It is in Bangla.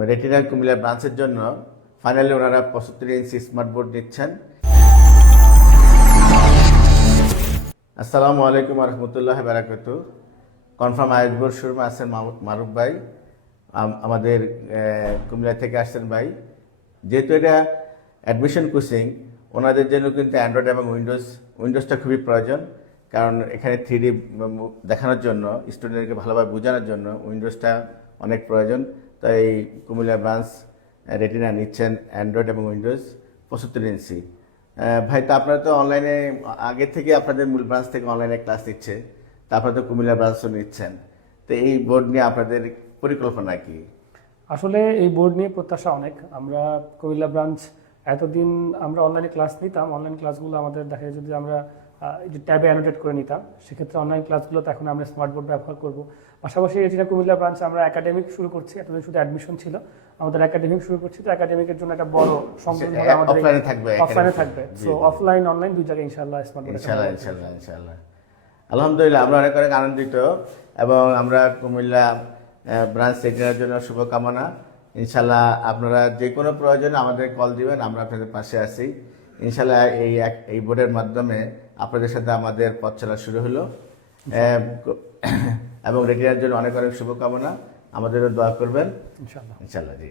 রেটিনা কুমিল্লা ব্রাঞ্চের জন্য ফাইনালি ওনারা 75 ইঞ্চি স্মার্ট বোর্ড নিচ্ছেন। আসসালামু আলাইকুম রহমতুল্লাহ বারাকাতু। কনফার্ম আইস বোর্ড শোরুমে আছেন মারুফ ভাই, আমাদের কুমিল্লা থেকে আসছেন ভাই। যেহেতু এটা অ্যাডমিশন কোচিং, ওনাদের জন্য কিন্তু অ্যান্ড্রয়েড এবং উইন্ডোজটা খুবই প্রয়োজন, কারণ এখানে 3D দেখানোর জন্য, স্টুডেন্টকে ভালোভাবে বোঝানোর জন্য উইন্ডোজটা অনেক প্রয়োজন। তাই কুমিল্লা ব্রাঞ্চ রেটিনা নিচ্ছেন অ্যান্ড্রয়েড এবং উইন্ডোজ 75 ইঞ্চি। ভাই, তো আপনারা তো অনলাইনে আগে থেকে আপনাদের মূল ব্রাঞ্চ থেকে অনলাইনে ক্লাস নিচ্ছে, তারপরে তো কুমিল্লা ব্রাঞ্চও নিচ্ছেন, তো এই বোর্ড নিয়ে আপনাদের পরিকল্পনা কি? আসলে এই বোর্ড নিয়ে প্রত্যাশা অনেক। আমরা কুমিল্লা ব্রাঞ্চ এতদিন আমরা অনলাইনে ক্লাস নিতাম, অনলাইন ক্লাসগুলো আমাদের দেখা যায় যদি আমরা যে ট্যাবে অ্যানোটেট করে নিতাম, সেক্ষেত্রে অনলাইন ক্লাসগুলোতে এখন আমরা স্মার্ট বোর্ড ব্যবহার করব। পাশাপাশি রেটিনা কুমিল্লা ব্রাঞ্চ আমরা একাডেমিক শুরু করছি, এতদিন শুধু অ্যাডমিশন ছিল, আমাদের একাডেমিক শুরু করছি। তো একাডেমিকের জন্য একটা বড় সম্পূর্ণভাবে আমাদের অফলাইনে থাকবে। সো অফলাইন অনলাইন দুই জায়গায় ইনশাআল্লাহ স্মার্ট বোর্ড ইনশাআল্লাহ। আলহামদুলিল্লাহ, আমরা অনেক অনেক আনন্দিত এবং আমরা কুমিল্লা ব্রাঞ্চ রেটিনার জন্য শুভকামনা। ইনশাআল্লাহ আপনারা যে কোনো প্রয়োজনে আমাদের কল দিবেন, আমরা আপনাদের পাশে আছি। ইনশাআল্লাহ এই বোর্ডের মাধ্যমে আপনাদের সাথে আমাদের পথ চলা শুরু হলো এবং রেটিনার জন্য অনেক অনেক শুভকামনা। আমাদেরও দোয়া করবেন ইনশাআল্লাহ। ইনশাআল্লাহ জি।